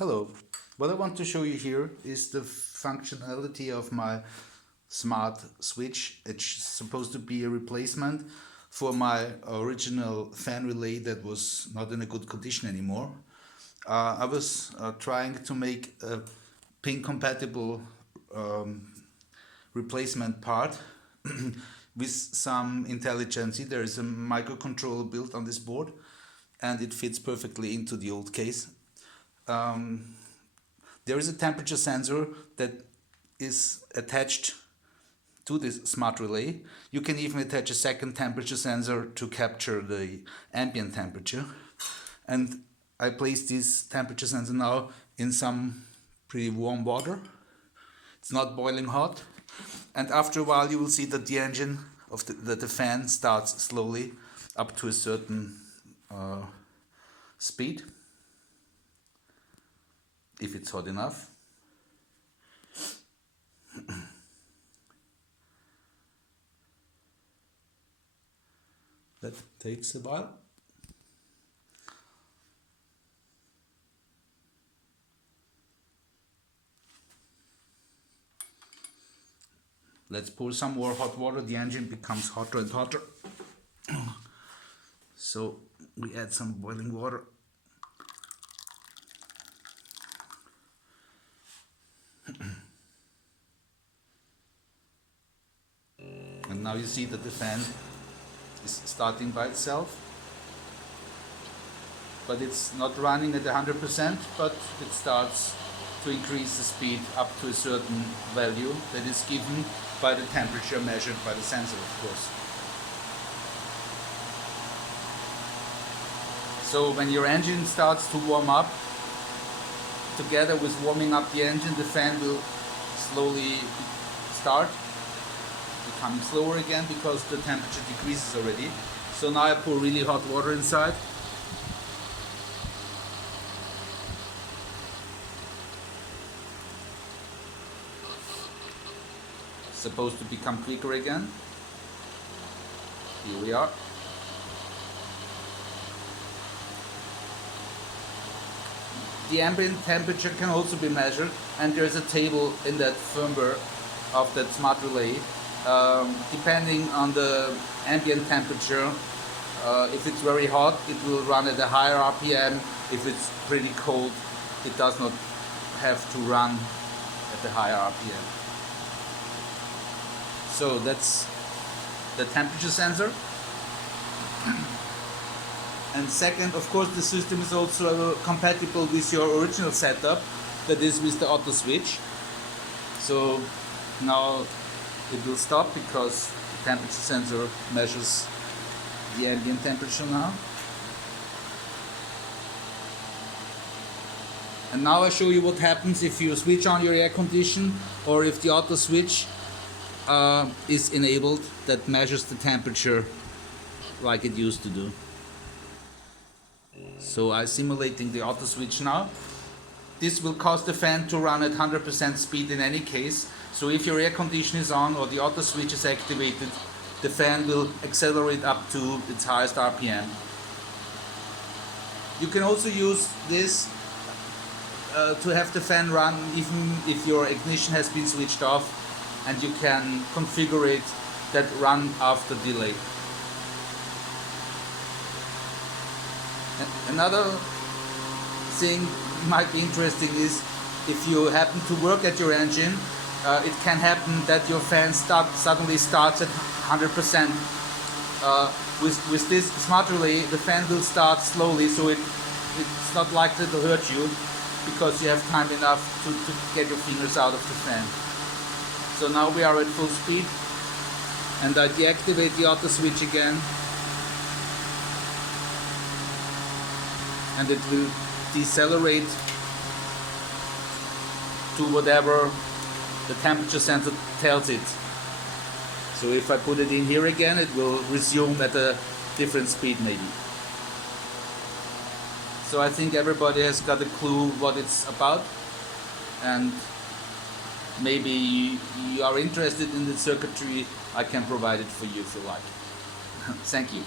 Hello, what I want to show you here is the functionality of my smart switch. It's supposed to be a replacement for my original fan relay that was not in a good condition anymore. I was trying to make a pin compatible replacement part with some intelligence. There is a microcontroller built on this board and it fits perfectly into the old case. There is a temperature sensor that is attached to this smart relay. You can even attach a second temperature sensor to capture the ambient temperature. And I place this temperature sensor now in some pretty warm water. It's not boiling hot. And after a while you will see that the engine of the fan starts slowly up to a certain speed, if it's hot enough. That takes a while. Let's pour some more hot water. The engine becomes hotter and hotter. So we add some boiling water. And now you see that the fan is starting by itself, but it's not running at 100%, but it starts to increase the speed up to a certain value that is given by the temperature measured by the sensor, of course. So when your engine starts to warm up, together with warming up the engine, the fan will slowly start, becoming slower again because the temperature decreases already. So now I pour really hot water inside. It's supposed to become quicker again. Here we are. The ambient temperature can also be measured, and there's a table in that firmware of that smart relay. Depending on the ambient temperature, if it's very hot, it will run at a higher RPM. If it's pretty cold, it does not have to run at a higher RPM. So that's the temperature sensor. And second, of course, the system is also compatible with your original setup, that is with the auto switch. So now it will stop because the temperature sensor measures the ambient temperature now. And now I show you what happens if you switch on your air condition or if the auto switch is enabled, that measures the temperature like it used to do. So I'm simulating the auto switch now. This will cause the fan to run at 100% speed in any case. So if your air condition is on or the auto switch is activated, the fan will accelerate up to its highest RPM. You can also use this to have the fan run even if your ignition has been switched off, and you can configure it that run after delay. Another thing might be interesting is if you happen to work at your engine, it can happen that your fan suddenly starts at 100%. With this smart relay, the fan will start slowly, so it's not likely to hurt you because you have time enough to get your fingers out of the fan. So now we are at full speed, and I deactivate the auto switch again, and it will decelerate to whatever the temperature sensor tells it. So if I put it in here again, it will resume at a different speed maybe. So I think everybody has got a clue what it's about, and maybe you are interested in the circuitry. I can provide it for you if you like. Thank you.